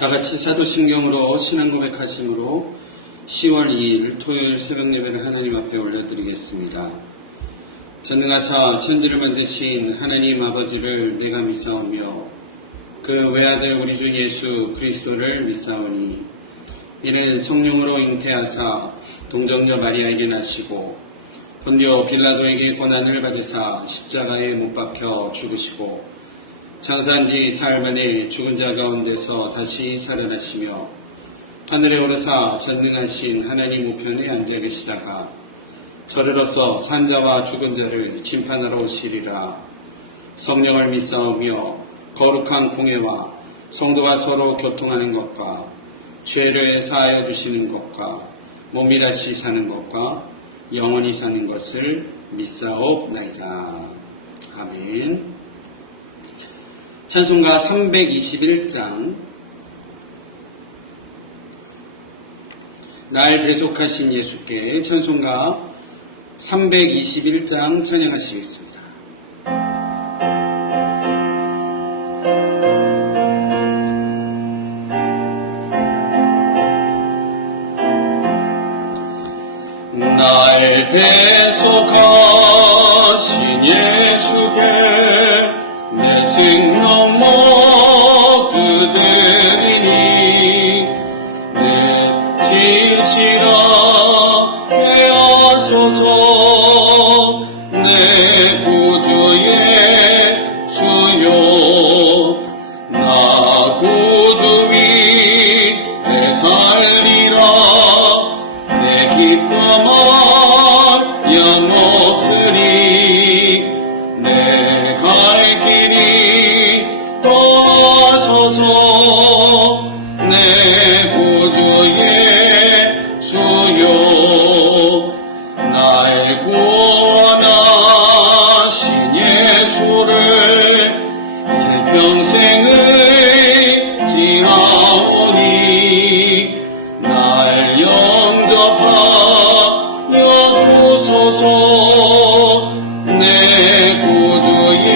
다같이 사도신경으로 신앙 고백하심으로 10월 2일 토요일 새벽 예배를 하나님 앞에 올려드리겠습니다. 전능하사 천지를 만드신 하나님 아버지를 내가 믿사오며 그 외아들 우리 주 예수 그리스도를 믿사오니 이는 성령으로 잉태하사 동정녀 마리아에게 나시고 본디오 빌라도에게 고난을 받으사 십자가에 못 박혀 죽으시고 장사한 지 사흘 만에 죽은 자 가운데서 다시 살아나시며 하늘에 오르사 전능하신 하나님 우편에 앉아 계시다가 저리로서 산자와 죽은 자를 심판하러 오시리라. 성령을 믿사오며 거룩한 공회와 성도가 서로 교통하는 것과 죄를 사하여 주시는 것과 몸이 다시 사는 것과 영원히 사는 것을 믿사옵나이다. 아멘. 찬송가 321장 날 대속하신 예수께 찬송가 321장 찬양하시겠습니다. 날 대속하신 예수께 내 생명 모두 드리니 내 진실아 되어소서. 내 구주의 주여 나 구주 위에 살리라. 내 기쁨은 영없으리. 내 갈 길이 떠서서 내 구주의 주여 날 구원하신 예수를 일평생을 지하오니 날 영접하여 주소서. 내 구주의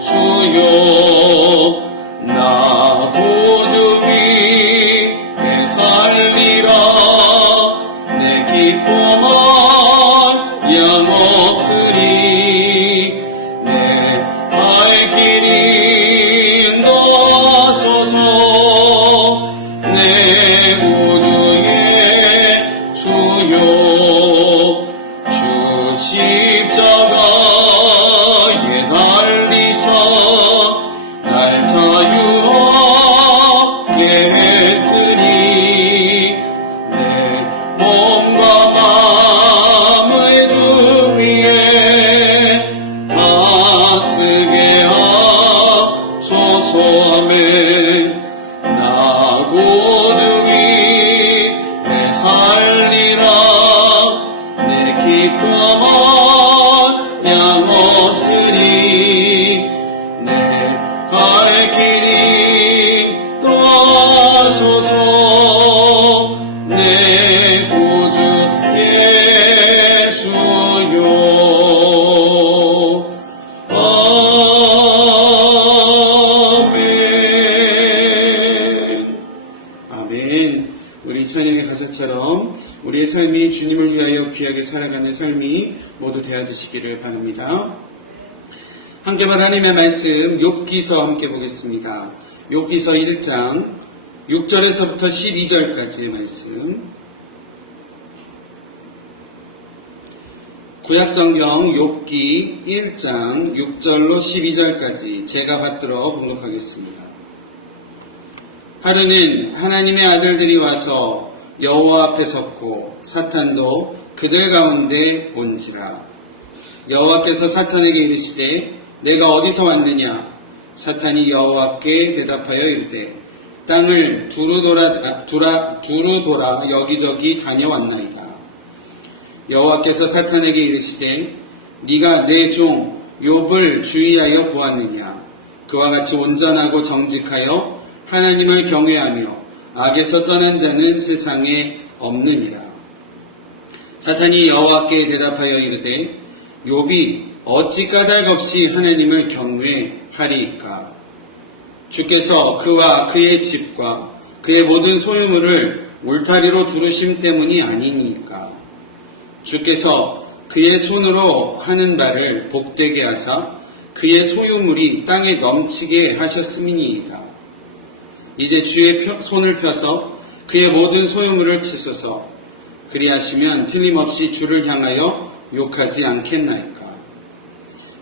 주여 나 구주 위에 살리라. 내 기쁨은 영없으리. 내 갈 길이 나서서 내 구주의 주여 주 십자가에 달리사 날 자유하게 했으니 내 몸과 마음을 주 위에 다스게 하소서. 아멘. 나 구주 위에 살리라. 내 기쁨은 영없으리. 내 갈 길이 떠소서. 내 구주 예수여. 아멘. 아멘. 우리 찬양의 가사처럼 우리의 삶이 주님을 위하여 귀하게 살아가는 삶이 모두 되어주시기를 바랍니다. 함께 하나님의 말씀 욥기서 함께 보겠습니다. 욥기서 1장 6절에서부터 12절까지의 말씀. 구약성경 욥기 1장 6절로 12절까지 제가 받들어 봉독하겠습니다. 하루는 하나님의 아들들이 와서 여호와 앞에 섰고 사탄도 그들 가운데 온지라. 여호와께서 사탄에게 이르시되 내가 어디서 왔느냐. 사탄이 여호와께 대답하여 이르되 땅을 두루 돌아 여기저기 다녀왔나이다. 여호와께서 사탄에게 이르시되 네가 내 종 욥을 주의하여 보았느냐. 그와 같이 온전하고 정직하여 하나님을 경외하며 악에서 떠난 자는 세상에 없느니라. 사탄이 여호와께 대답하여 이르되 욥이 어찌 까닭없이 하나님을 경외하리이까. 주께서 그와 그의 집과 그의 모든 소유물을 울타리로 두르심 때문이 아니니까. 주께서 그의 손으로 하는 바를 복되게 하사 그의 소유물이 땅에 넘치게 하셨음이니이다. 이제 주의 손을 펴서 그의 모든 소유물을 치소서. 그리하시면 틀림없이 주를 향하여 욕하지 않겠나이까.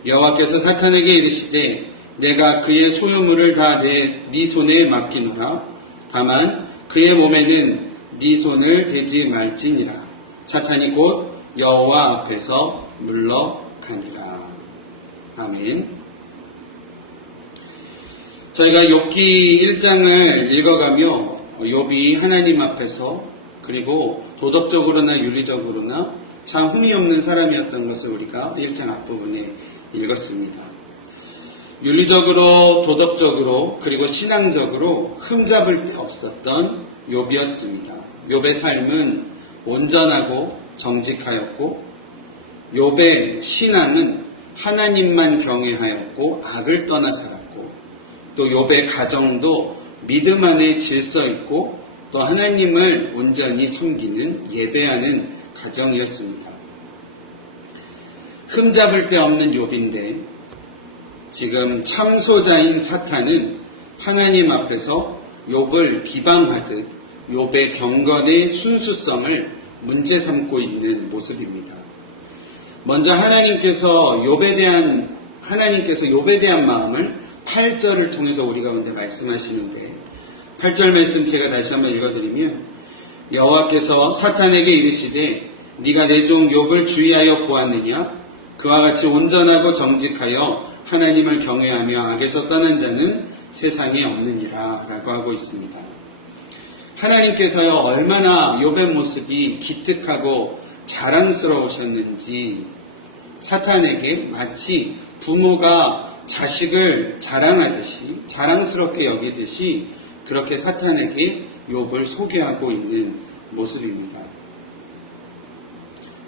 여호와께서 사탄에게 이르시되 내가 그의 소유물을 다 네 손에 맡기노라. 다만 그의 몸에는 네 손을 대지 말지니라. 사탄이 곧 여호와 앞에서 물러가니라. 아멘. 저희가 욥기 1장을 읽어가며 욥이 하나님 앞에서 그리고 도덕적으로나 윤리적으로나 참 흠이 없는 사람이었던 것을 우리가 1장 앞부분에 읽었습니다. 윤리적으로, 도덕적으로, 그리고 신앙적으로 흠잡을 데 없었던 욥이었습니다. 욥의 삶은 온전하고 정직하였고, 욥의 신앙은 하나님만 경외하였고 악을 떠나 살았고, 또 욥의 가정도 믿음 안에 질서 있고 또 하나님을 온전히 섬기는 예배하는 가정이었습니다. 흠잡을 데 없는 욥인데 지금 참소자인 사탄은 하나님 앞에서 욥을 비방하듯 욥의 경건의 순수성을 문제 삼고 있는 모습입니다. 먼저 하나님께서 욥에 대한 마음을 8절을 통해서 우리 가운데 말씀하시는데 8절 말씀 제가 다시 한번 읽어드리면 여호와께서 사탄에게 이르시되 네가 내 종 욥을 주의하여 보았느냐? 그와 같이 온전하고 정직하여 하나님을 경외하며 악에서 떠난 자는 세상에 없느니라 라고 하고 있습니다. 하나님께서요 얼마나 욥의 모습이 기특하고 자랑스러우셨는지 사탄에게 마치 부모가 자식을 자랑하듯이 자랑스럽게 여기듯이 그렇게 사탄에게 욥을 소개하고 있는 모습입니다.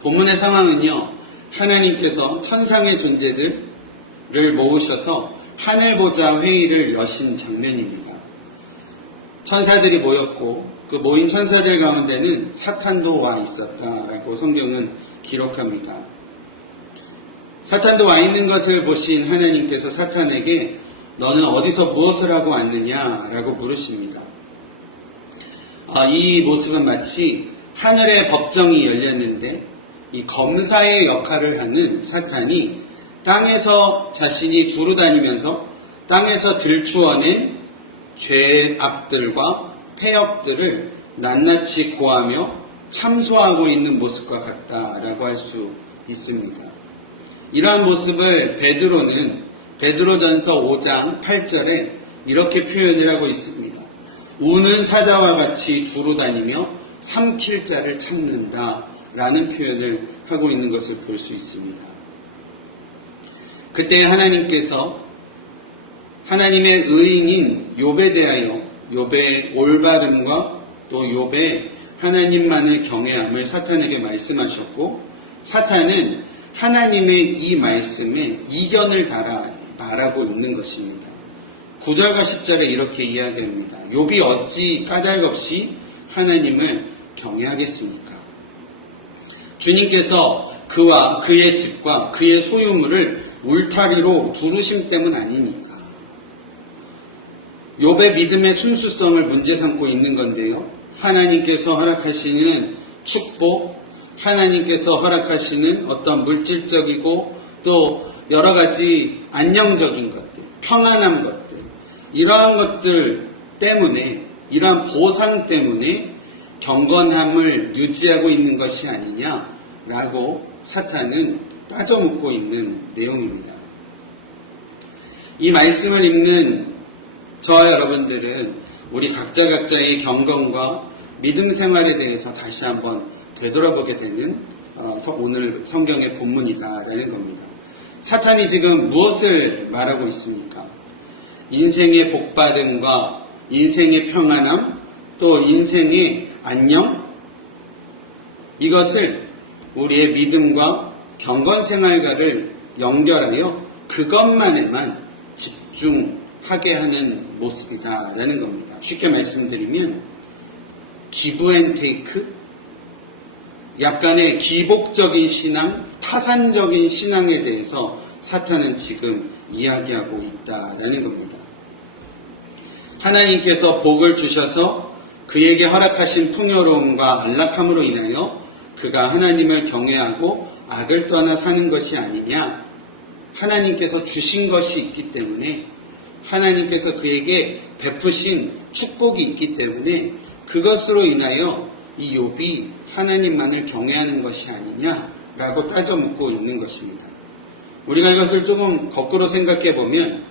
본문의 상황은요 하나님께서 천상의 존재들을 모으셔서 하늘보자 회의를 여신 장면입니다. 천사들이 모였고 그 모인 천사들 가운데는 사탄도 와 있었다라고 성경은 기록합니다. 사탄도 와 있는 것을 보신 하나님께서 사탄에게 너는 어디서 무엇을 하고 왔느냐라고 물으십니다. 이 모습은 마치 하늘의 법정이 열렸는데 이 검사의 역할을 하는 사탄이 땅에서 자신이 두루다니면서 땅에서 들추어낸 죄악들과 폐역들을 낱낱이 고하며 참소하고 있는 모습과 같다라고 할 수 있습니다. 이러한 모습을 베드로전서 5장 8절에 이렇게 표현을 하고 있습니다. 우는 사자와 같이 두루다니며 삼킬 자를 찾는다 라는 표현을 하고 있는 것을 볼 수 있습니다. 그때 하나님께서 하나님의 의인인 욥에 대하여 욥의 올바름과 또 욥의 하나님만을 경외함을 사탄에게 말씀하셨고 사탄은 하나님의 이 말씀에 이견을 달아 말하고 있는 것입니다. 9절과 10절에 이렇게 이야기합니다. 욥이 어찌 까닭없이 하나님을 경외하겠습니까? 주님께서 그와 그의 집과 그의 소유물을 울타리로 두르심 때문 아니니까. 욥의 믿음의 순수성을 문제 삼고 있는 건데요. 하나님께서 허락하시는 축복, 하나님께서 허락하시는 어떤 물질적이고 또 여러 가지 안정적인 것들, 평안한 것들, 이러한 것들 때문에, 이러한 보상 때문에 경건함을 유지하고 있는 것이 아니냐라고 사탄은 따져묻고 있는 내용입니다. 이 말씀을 읽는 저와 여러분들은 우리 각자의 경건과 믿음 생활에 대해서 다시 한번 되돌아보게 되는 오늘 성경의 본문이다라는 겁니다. 사탄이 지금 무엇을 말하고 있습니까? 인생의 복받음과 인생의 평안함, 또 인생의 안녕, 이것을 우리의 믿음과 경건 생활과를 연결하여 그것만에만 집중하게 하게 하는 모습이다라는 겁니다. 쉽게 말씀드리면 기브 앤 테이크, 약간의 기복적인 신앙, 타산적인 신앙에 대해서 사탄은 지금 이야기하고 있다라는 겁니다. 하나님께서 복을 주셔서 그에게 허락하신 풍요로움과 안락함으로 인하여 그가 하나님을 경외하고 악을 떠나 사는 것이 아니냐. 하나님께서 주신 것이 있기 때문에, 하나님께서 그에게 베푸신 축복이 있기 때문에 그것으로 인하여 이 욥이 하나님만을 경외하는 것이 아니냐라고 따져 묻고 있는 것입니다. 우리가 이것을 조금 거꾸로 생각해 보면,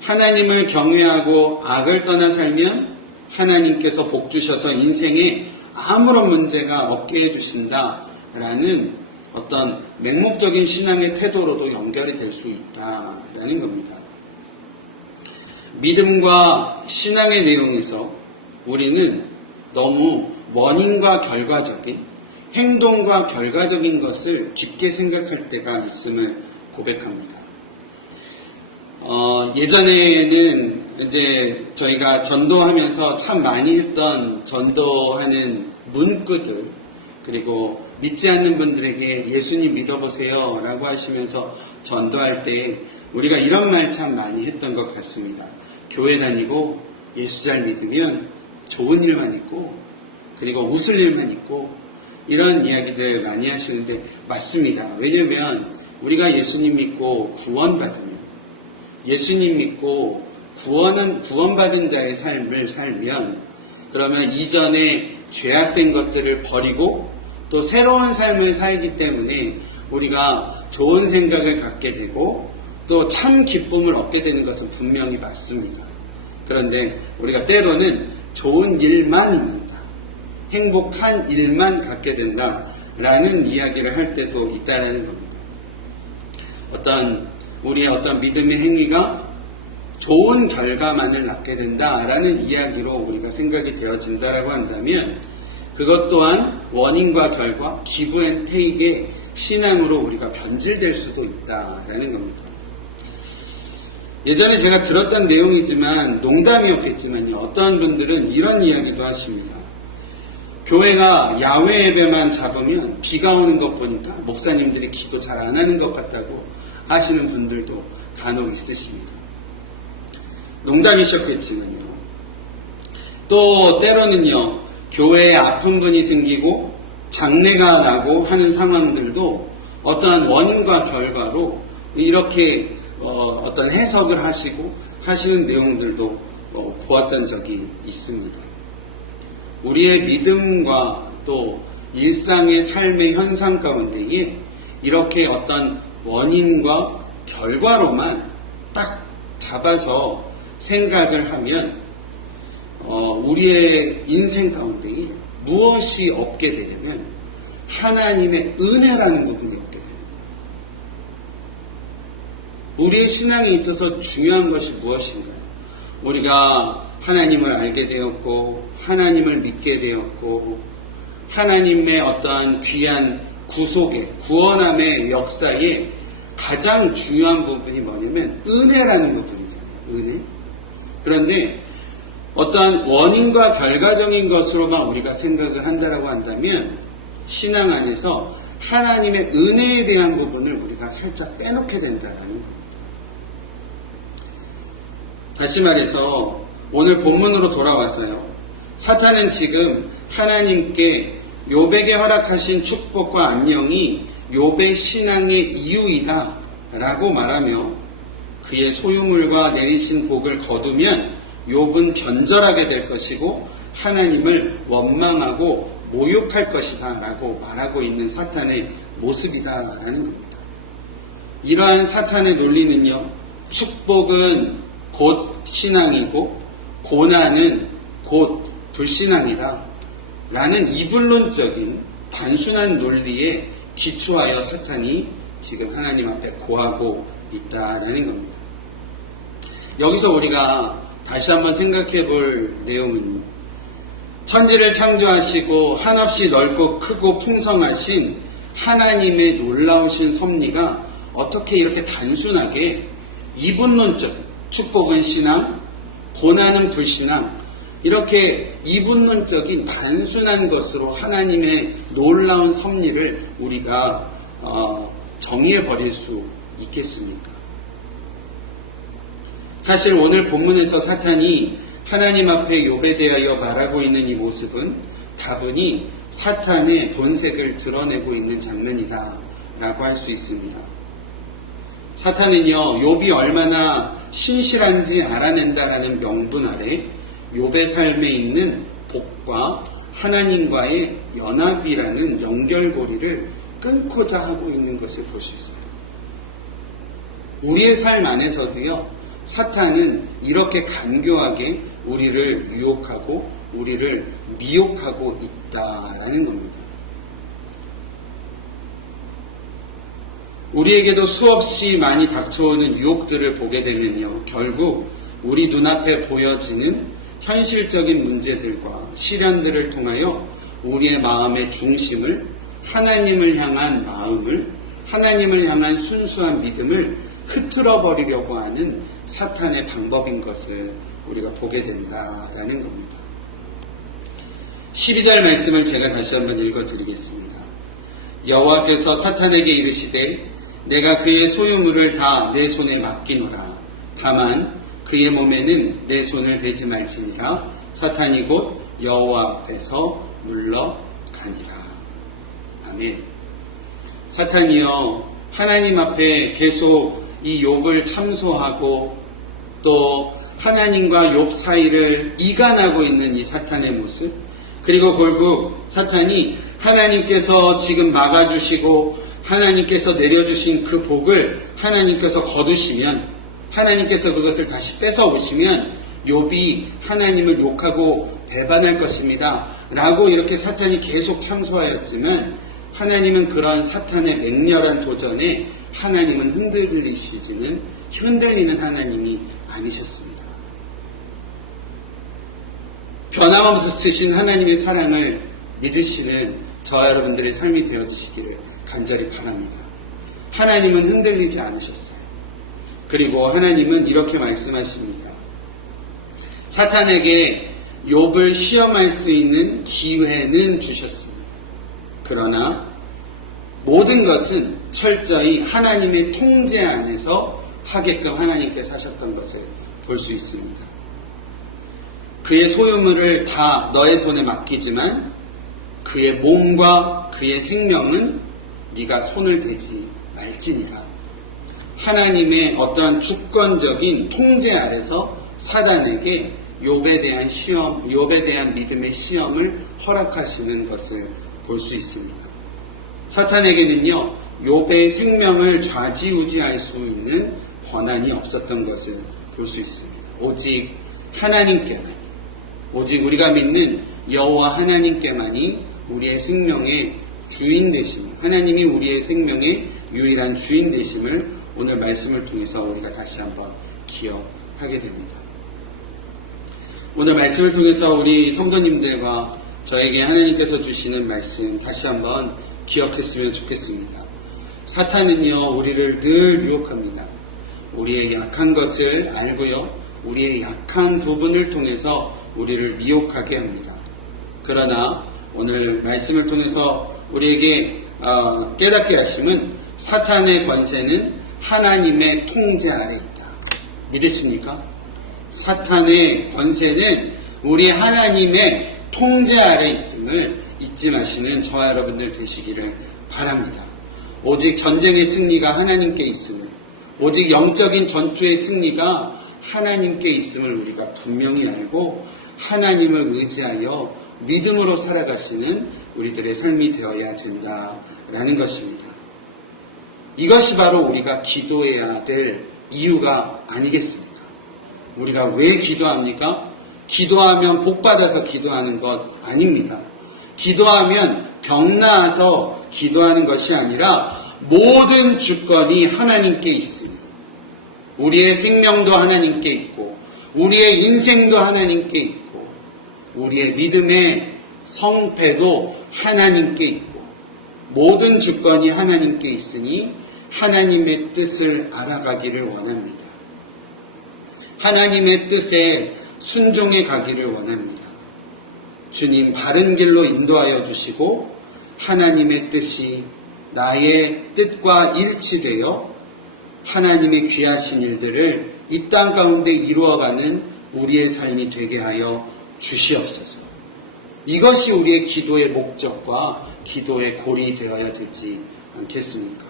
하나님을 경외하고 악을 떠나 살면 하나님께서 복 주셔서 인생에 아무런 문제가 없게 해주신다라는 어떤 맹목적인 신앙의 태도로도 연결이 될 수 있다라는 겁니다. 믿음과 신앙의 내용에서 우리는 너무 원인과 결과적인, 행동과 결과적인 것을 깊게 생각할 때가 있음을 고백합니다. 예전에는 이제 저희가 전도하면서 참 많이 했던 전도하는 문구들, 그리고 믿지 않는 분들에게 예수님 믿어보세요 라고 하시면서 전도할 때 우리가 이런 말 참 많이 했던 것 같습니다. 교회 다니고 예수 잘 믿으면 좋은 일만 있고, 그리고 웃을 일만 있고, 이런 이야기들 많이 하시는데 맞습니다. 왜냐면 우리가 예수님 믿고 구원받으면, 예수님 믿고 구원받은 자의 삶을 살면, 그러면 이전에 죄악된 것들을 버리고 또 새로운 삶을 살기 때문에 우리가 좋은 생각을 갖게 되고 또 참 기쁨을 얻게 되는 것은 분명히 맞습니다. 그런데 우리가 때로는 좋은 일만 있는다, 행복한 일만 갖게 된다라는 이야기를 할 때도 있다라는 겁니다. 우리의 어떤 믿음의 행위가 좋은 결과만을 낳게 된다라는 이야기로 우리가 생각이 되어진다라고 한다면, 그것 또한 원인과 결과, 기브 앤 테이크의 신앙으로 우리가 변질될 수도 있다라는 겁니다. 예전에 제가 들었던 내용이지만 농담이었겠지만요, 어떤 분들은 이런 이야기도 하십니다. 교회가 야외 예배만 잡으면 비가 오는 것 보니까 목사님들이 기도 잘 안 하는 것 같다고 하시는 분들도 간혹 있으십니다. 농담이셨겠지만요, 또 때로는요, 교회에 아픈 분이 생기고 장례가 나고 하는 상황들도 어떠한 원인과 결과로 이렇게 어떤 해석을 하시고 하시는 내용들도 보았던 적이 있습니다. 우리의 믿음과 또 일상의 삶의 현상 가운데에 이렇게 어떤 원인과 결과로만 딱 잡아서 생각을 하면 우리의 인생 가운데에 무엇이 없게 되냐면 하나님의 은혜라는 부분이 없게 됩니다. 우리의 신앙에 있어서 중요한 것이 무엇인가요? 우리가 하나님을 알게 되었고, 하나님을 믿게 되었고, 하나님의 어떠한 귀한 구속의, 구원함의 역사에 가장 중요한 부분이 뭐냐면 은혜라는 부분이잖아요. 은혜. 그런데 어떠한 원인과 결과적인 것으로만 우리가 생각을 한다라고 한다면 신앙 안에서 하나님의 은혜에 대한 부분을 우리가 살짝 빼놓게 된다라는 겁니다. 다시 말해서 오늘 본문으로 돌아와서요, 사탄은 지금 하나님께 욥에게 허락하신 축복과 안녕이 욥의 신앙의 이유이다 라고 말하며 그의 소유물과 내리신 복을 거두면 욥은 변절하게 될 것이고 하나님을 원망하고 모욕할 것이다 라고 말하고 있는 사탄의 모습이다 라는 겁니다. 이러한 사탄의 논리는요, 축복은 곧 신앙이고 고난은 곧 불신앙이다 라는 이분론적인 단순한 논리에 기초하여 사탄이 지금 하나님 앞에 고하고 있다라는 겁니다. 여기서 우리가 다시 한번 생각해 볼 내용은, 천지를 창조하시고 한없이 넓고 크고 풍성하신 하나님의 놀라우신 섭리가 어떻게 이렇게 단순하게 이분론적, 축복은 신앙, 고난은 불신앙, 이렇게 이분론적인 단순한 것으로 하나님의 놀라운 섭리를 우리가 정의해 버릴 수 있겠습니까? 사실 오늘 본문에서 사탄이 하나님 앞에 욥에 대하여 말하고 있는 이 모습은 다분히 사탄의 본색을 드러내고 있는 장면이다라고 할 수 있습니다. 사탄은요, 욥이 얼마나 신실한지 알아낸다라는 명분 아래 욥의 삶에 있는 복과 하나님과의 연합이라는 연결고리를 끊고자 하고 있는 것을 볼 수 있습니다. 우리의 삶 안에서도요, 사탄은 이렇게 간교하게 우리를 유혹하고 우리를 미혹하고 있다라는 겁니다. 우리에게도 수없이 많이 닥쳐오는 유혹들을 보게 되면요, 결국 우리 눈앞에 보여지는 현실적인 문제들과 시련들을 통하여 우리의 마음의 중심을, 하나님을 향한 마음을, 하나님을 향한 순수한 믿음을 흐트러 버리려고 하는 사탄의 방법인 것을 우리가 보게 된다라는 겁니다. 12절 말씀을 제가 다시 한번 읽어드리겠습니다. 여호와께서 사탄에게 이르시되 내가 그의 소유물을 다 내 손에 맡기노라. 다만 그의 몸에는 내 손을 대지 말지니라. 사탄이 곧 여호와 앞에서 물러가니라. 아멘. 사탄이요, 하나님 앞에 계속 이 욥을 참소하고 또 하나님과 욥 사이를 이간하고 있는 이 사탄의 모습, 그리고 결국 사탄이 하나님께서 지금 막아주시고 하나님께서 내려주신 그 복을 하나님께서 거두시면, 하나님께서 그것을 다시 뺏어오시면 욥이 하나님을 욕하고 배반할 것입니다 라고 이렇게 사탄이 계속 참소하였지만, 하나님은 그런 사탄의 맹렬한 도전에 하나님은 흔들리는 하나님이 아니셨습니다. 변함없으신 하나님의 사랑을 믿으시는 저와 여러분들의 삶이 되어주시기를 간절히 바랍니다. 하나님은 흔들리지 않으셨어요. 그리고 하나님은 이렇게 말씀하십니다. 사탄에게 욥을 시험할 수 있는 기회는 주셨습니다. 그러나 모든 것은 철저히 하나님의 통제 안에서 하게끔 하나님께서 하셨던 것을 볼 수 있습니다. 그의 소유물을 다 너의 손에 맡기지만 그의 몸과 그의 생명은 네가 손을 대지 말지니라. 하나님의 어떠한 주권적인 통제 아래서 사단에게 욥에 대한 시험, 욥에 대한 믿음의 시험을 허락하시는 것을 볼 수 있습니다. 사탄에게는요, 욥의 생명을 좌지우지할 수 있는 권한이 없었던 것을 볼 수 있습니다. 오직 하나님께만, 오직 우리가 믿는 여호와 하나님께만이 우리의 생명의 주인 되심, 하나님이 우리의 생명의 유일한 주인 되심을 오늘 말씀을 통해서 우리가 다시 한번 기억하게 됩니다. 오늘 말씀을 통해서 우리 성도님들과 저에게 하나님께서 주시는 말씀 다시 한번 기억했으면 좋겠습니다. 사탄은요, 우리를 늘 유혹합니다. 우리의 약한 것을 알고요, 우리의 약한 부분을 통해서 우리를 미혹하게 합니다. 그러나 오늘 말씀을 통해서 우리에게 깨닫게 하심은 사탄의 권세는 하나님의 통제 아래 있다. 믿으십니까? 사탄의 권세는 우리 하나님의 통제 아래 있음을 잊지 마시는 저와 여러분들 되시기를 바랍니다. 오직 전쟁의 승리가 하나님께 있음을, 오직 영적인 전투의 승리가 하나님께 있음을 우리가 분명히 알고 하나님을 의지하여 믿음으로 살아가시는 우리들의 삶이 되어야 된다라는 것입니다. 이것이 바로 우리가 기도해야 될 이유가 아니겠습니까? 우리가 왜 기도합니까? 기도하면 복받아서 기도하는 것 아닙니다. 기도하면 병 나아서 기도하는 것이 아니라 모든 주권이 하나님께 있습니다. 우리의 생명도 하나님께 있고 우리의 인생도 하나님께 있고 우리의 믿음의 성패도 하나님께 있고 모든 주권이 하나님께 있으니 하나님의 뜻을 알아가기를 원합니다. 하나님의 뜻에 순종해 가기를 원합니다. 주님 바른 길로 인도하여 주시고 하나님의 뜻이 나의 뜻과 일치되어 하나님의 귀하신 일들을 이 땅 가운데 이루어가는 우리의 삶이 되게 하여 주시옵소서. 이것이 우리의 기도의 목적과 기도의 골이 되어야 되지 않겠습니까?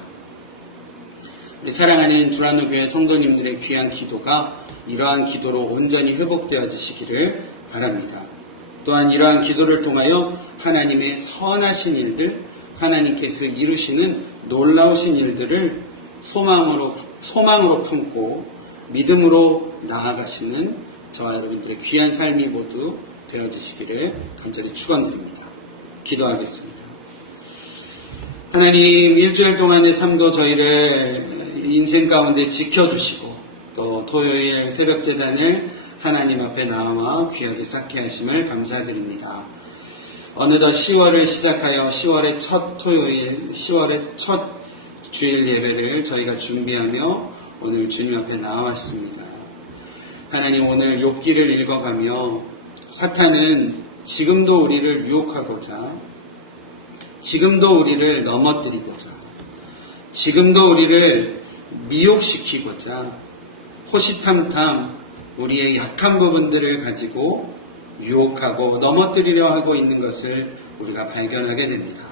우리 사랑하는 주란노교회 성도님들의 귀한 기도가 이러한 기도로 온전히 회복되어지시기를 바랍니다. 또한 이러한 기도를 통하여 하나님의 선하신 일들, 하나님께서 이루시는 놀라우신 일들을 소망으로 품고 믿음으로 나아가시는 저와 여러분들의 귀한 삶이 모두 되어지시기를 간절히 축원드립니다. 기도하겠습니다. 하나님, 일주일 동안의 삶도 저희를 인생 가운데 지켜주시고 또 토요일 새벽제단을 하나님 앞에 나와 귀하게 쌓게 하심을 감사드립니다. 어느덧 10월을 시작하여 10월의 첫 토요일, 10월의 첫 주일 예배를 저희가 준비하며 오늘 주님 앞에 나왔습니다. 하나님, 오늘 욥기를 읽어가며 사탄은 지금도 우리를 유혹하고자, 지금도 우리를 넘어뜨리고자, 지금도 우리를 미혹시키고자 호시탐탐 우리의 약한 부분들을 가지고 유혹하고 넘어뜨리려 하고 있는 것을 우리가 발견하게 됩니다.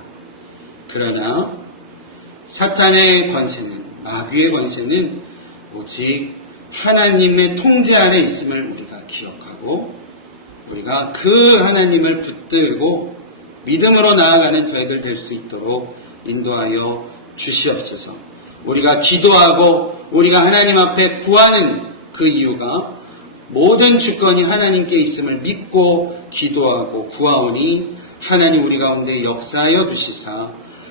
그러나 사탄의 권세는, 마귀의 권세는 오직 하나님의 통제 아래 있음을 우리가 기억하고 우리가 그 하나님을 붙들고 믿음으로 나아가는 저희들 될 수 있도록 인도하여 주시옵소서. 우리가 기도하고 우리가 하나님 앞에 구하는 그 이유가 모든 주권이 하나님께 있음을 믿고 기도하고 구하오니 하나님 우리 가운데 역사하여 주시사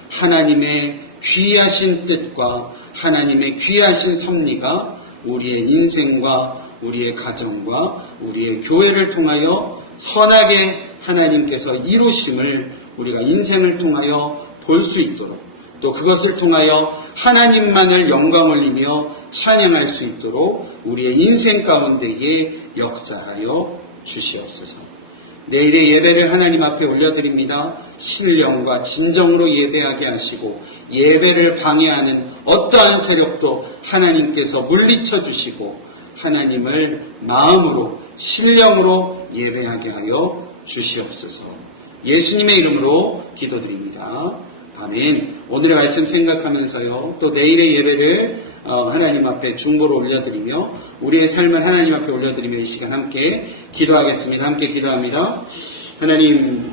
하나님의 귀하신 뜻과 하나님의 귀하신 섭리가 우리의 인생과 우리의 가정과 우리의 교회를 통하여 선하게 하나님께서 이루심을 우리가 인생을 통하여 볼 수 있도록 또 그것을 통하여 하나님만을 영광 올리며 찬양할 수 있도록 우리의 인생 가운데에 역사하여 주시옵소서. 내일의 예배를 하나님 앞에 올려드립니다. 신령과 진정으로 예배하게 하시고 예배를 방해하는 어떠한 세력도 하나님께서 물리쳐 주시고 하나님을 마음으로 신령으로 예배하게 하여 주시옵소서. 예수님의 이름으로 기도드립니다. 아멘. 오늘의 말씀 생각하면서요, 또 내일의 예배를 하나님 앞에 중보로 올려드리며 우리의 삶을 하나님 앞에 올려드리며 이 시간 함께 기도하겠습니다. 함께 기도합니다. 하나님,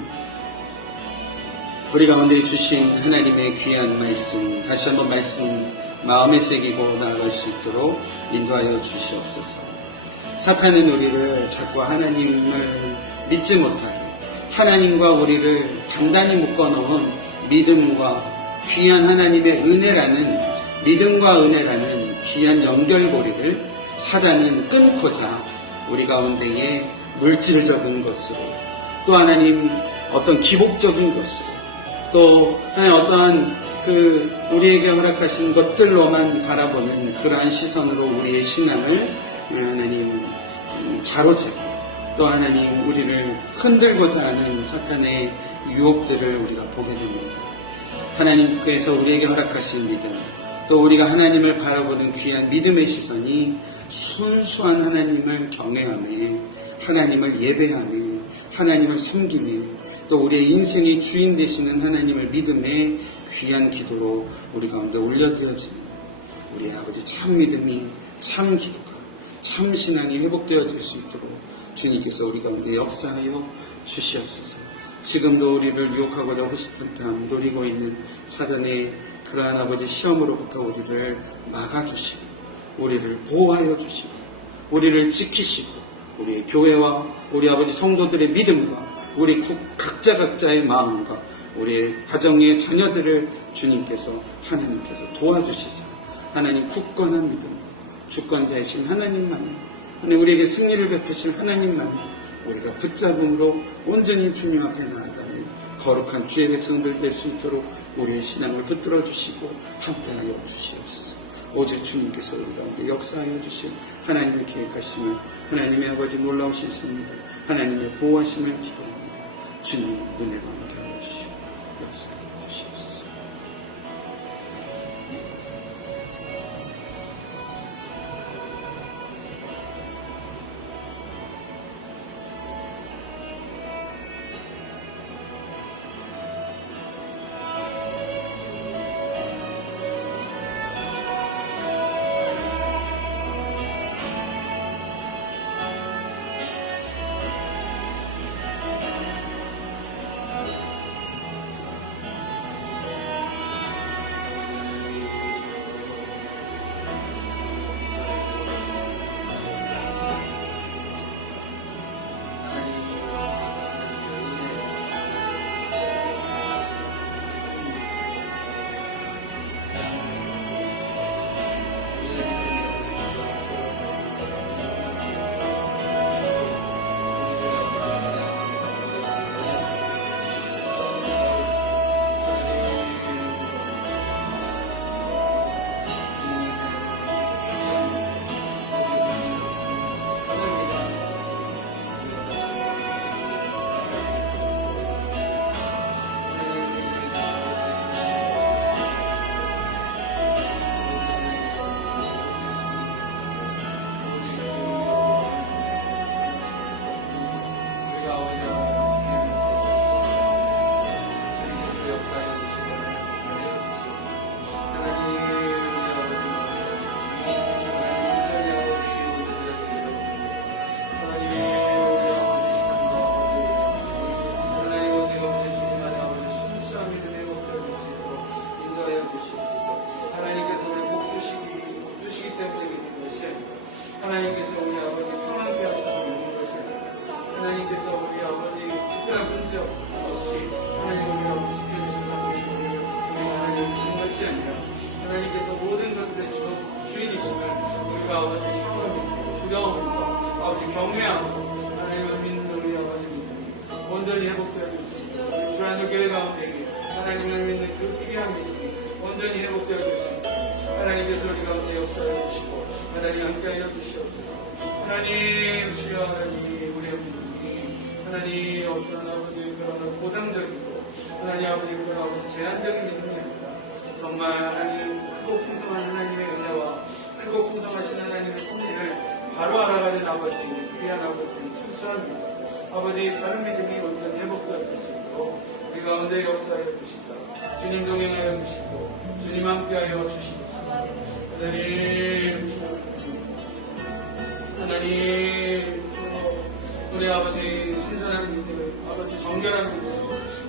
우리 가운데 주신 하나님의 귀한 말씀, 다시 한번 말씀 마음에 새기고 나아갈 수 있도록 인도하여 주시옵소서. 사탄은 우리를 자꾸 하나님을 믿지 못하게, 하나님과 우리를 단단히 묶어놓은 믿음과 귀한 하나님의 은혜라는, 믿음과 은혜라는 귀한 연결고리를 사단은 끊고자 우리 가운데에 물질적인 것으로, 또 하나님 어떤 기복적인 것으로, 또 하나님 어떠한 우리에게 허락하신 것들로만 바라보는 그러한 시선으로 우리의 신앙을 하나님 자로잡고, 또 하나님 우리를 흔들고자 하는 사탄의 유혹들을 우리가 보게 됩니다. 하나님께서 우리에게 허락하신 믿음, 또 우리가 하나님을 바라보는 귀한 믿음의 시선이 순수한 하나님을 경외하며 하나님을 예배하며 하나님을 섬기며 또 우리의 인생의 주인 되시는 하나님을 믿음의 귀한 기도로 우리 가운데 올려드려지는 우리의 아버지 참 믿음이, 참 기도가, 참 신앙이 회복되어질 수 있도록 주님께서 우리 가운데 역사하여 주시옵소서. 지금도 우리를 유혹하고자 호시탐탐 노리고 있는 사단의 그러한 아버지 시험으로부터 우리를 막아주시고 우리를 보호하여 주시고 우리를 지키시고 우리의 교회와 우리 아버지 성도들의 믿음과 우리 각자의 마음과 우리의 가정의 자녀들을 주님께서 하나님께서 도와주시사 하나님 굳건한 믿음, 주권자이신 하나님만을, 하나님 우리에게 승리를 베푸신 하나님만을 우리가 붙잡음으로 온전히 주님 앞에 나아가는 거룩한 주의 백성들 될 수 있도록 우리의 신앙을 붙들어 주시고 함께하여 주시옵소서. 오직 주님께서 우리 가운데 역사하여 주시오. 하나님의 계획하심을, 하나님의 아버지 놀라우신 섭리를, 하나님의 보호하심을 기도합니다. 주님 은혜가 함께하여 주시오. 역사하여 주시옵소서. 하나님께서 모든 것들의 주인이시면 우리가 아버지 참으로 두려움과 아버지 경외함으로 하나님을 믿는 우리 아버지 믿음이 온전히 회복되어 줄 수 있도록 주 안의 교회 가운데 하나님을 믿는 그 필요한 믿음이 온전히 회복되어 줄 수 있도록 하나님께서 우리 가운데 역사해 주시고 하나님 함께하여 주시옵소서. 하나님 주여 하나님 우리의 믿음이 하나님 어떤 아버지 그런 보장적이고 하나님 아버지 그런 아버지 제한적인 믿음이 아니라 정말 하나님 크고 풍성한 하나님의 은혜와 크고 풍성하신 하나님의 섭리를 바로 알아가는 아버지 귀한 아버지 순수한 믿음 아버지 다른 믿음이 온전히 회복될 수 있도록 우리 가운데 역사하여 주시사 주님 동행하여 주시고 주님 함께하여 주시옵소서. 하나님 우리 아버지 순전한 믿음 아버지 정결한 믿음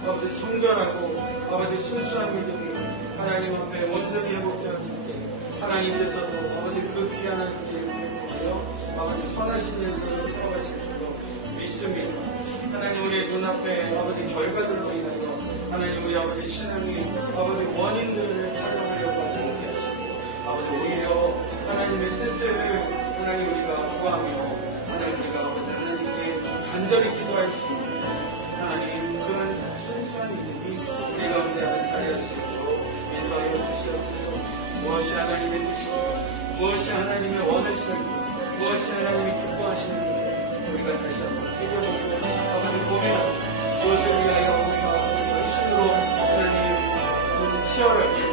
아버지 성결하고 아버지 순수한 믿음이 하나님 앞에 온전히 회복되어지게 하나님께서도 아버지 그 귀한 하나님께 회복하여 아버지 선하신 예수를 세워가실 줄로 믿습니다. 하나님 우리의 눈앞에 아버지 결과들로 인하여 하나님 우리 아버지 신앙이 아버지 원인들을 찾아내려고 하게 하시고 아버지 오히려 하나님의 뜻을 하나님 우리가 구하며 하나님 우리가 아버지 하나님께 간절히 기도할 수 있는 하나님 그런 순수한 믿음이 우리 가운데 하는 자리할 수 있도록 인도하여 주시옵소서. 무엇이 하나님의 뜻이고 무엇이 하나님의 원하시는 것 무엇이 하나님이 기뻐하시는 것 우리가 다시 한번 새겨보고 아버지 고민하고 그것을 위하여 우리가 힘으로 하나님 치열하게